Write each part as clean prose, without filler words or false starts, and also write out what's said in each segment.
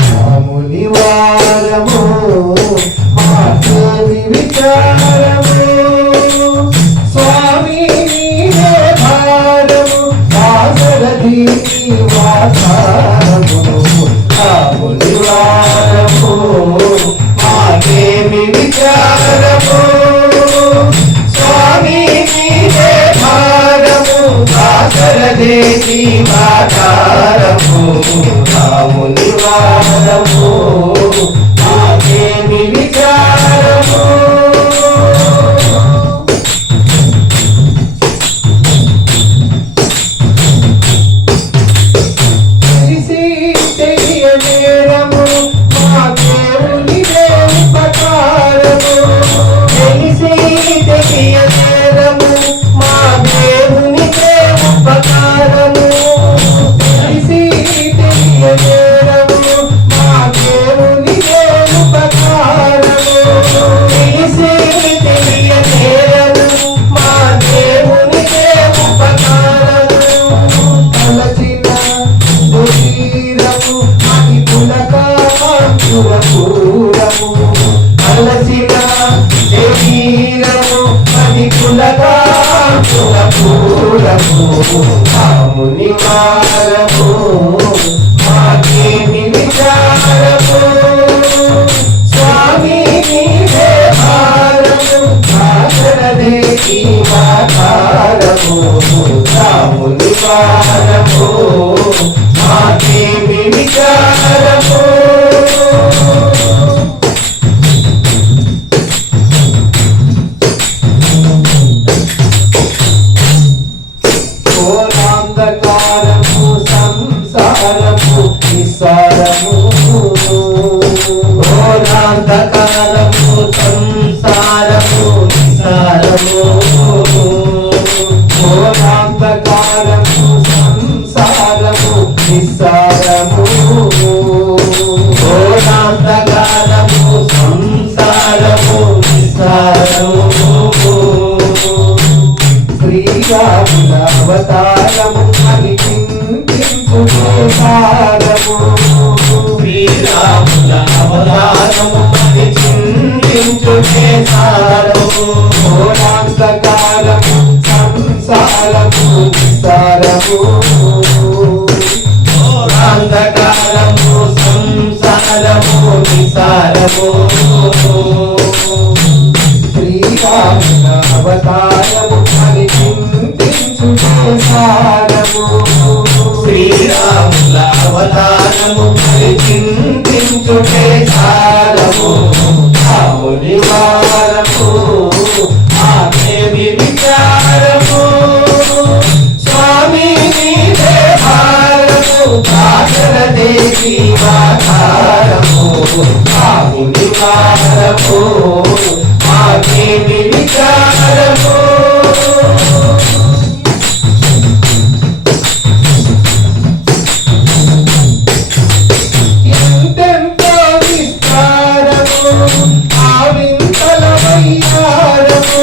రాముని వారము మాకేమి విచారము స్వామి నీవే భారము దాసరథి వాసారము రాముని వారము మాకేమి విచారము స్వామి నీవే భారము దాసరథి వాసారము రాముని వారము మాకేమి విచారము తెలిసి తెలియనేరము మా దేవునిదే ఉపకారము తెలిసి తెలియనేరము మా దేవునిదే ఉపకారము తెలిసి తెలియనేరము మా దేవునిదే ఉపకారము తెలిసి తెలియనేరము మా దేవునిదే ఉపకారము తలచిన శరీరము అతి పులకాంకురపూరము అలసిన శరీరము అతి పులకాంకురపూరము రాముని వారము మాకేమి విచారము స్వామి నీవే భారము దాసరథి వాసారము రాముని వారము మాకేమి విచారము ఘోరాంధకారము సంసారము నిస్సారము ఘోరాంధకారము సంసారము నిస్సారము ఘోరాంధకారము సంసారము నిస్సారము ఘోరాంధకారము సంసారము నిస్సారము శ్రీరాముల అవతారము అని చింతించుటే సారము శ్రీరాముల అవతారము అని చింతించుటే సారము ఘోరాంధకారము సంసారము నిస్సారము ఘోరాంధకారము సంసారము నిస్సారము శ్రీరాముల అవతారము అని చింతించుటే సారము శ్రీరాముల అవతారము అని చింతించుటే సారము రాముని వారము మాకేమి విచారము స్వామి నీవే భారము దాసరథి వాసారము రాముని వారము మాకేమి విచారము ఎంతెంతో విస్తారము ఆ వింతల వయ్యారము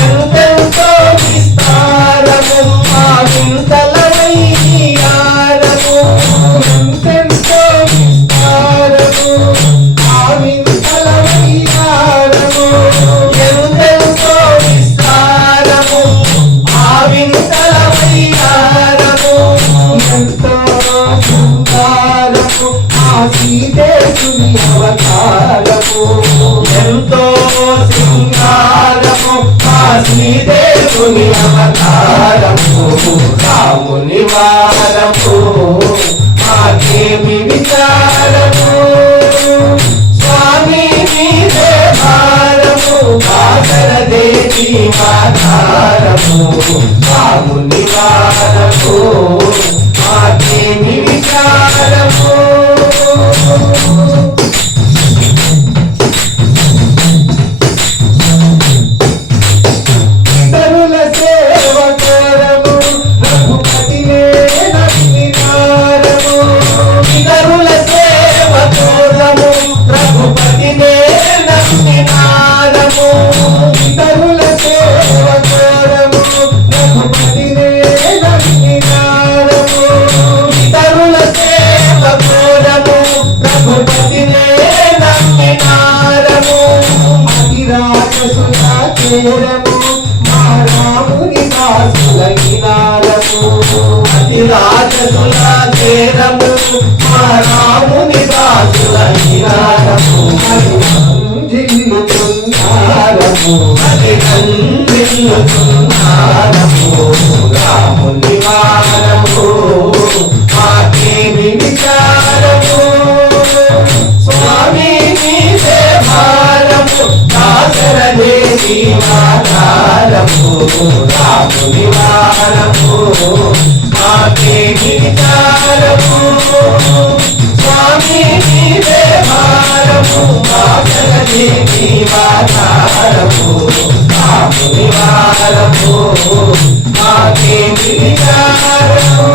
ఎంతెంతో విస్తారము ఆ వింతల వయ్యారము ఎంతెంతో విస్తారము ఆ వింతల వయ్యారము ఎంతెంతో విస్తారము ఆ వింతల వయ్యారము ఎంతో శృంగారము ఆ సీతేశుని అవతారము ఎంతో శృంగారము ఆ సీతేశుని అవతారము రాముని వారము మాకేమి విచారము స్వామి నీవే భారము దాసరథి వాసారము రాముని వారము మాకేమి విచారము ఇతరుల సేవ కోరము రఘుపతినే నమ్మిన పాదములా చేరము మా రాముని దాసుల నినాదము జిల్లుతున్నారము అది జిల్లుతున్నారము రాముని వారము మాకేమి విచారము స్వామి నీదే భారము దాసరదేవి ఆధారము రాముని వారము మాకేమి విచారము స్వామి నీదే భారము దాసరదేవి ఆధారము రాముని వారము మాకేమి విచారము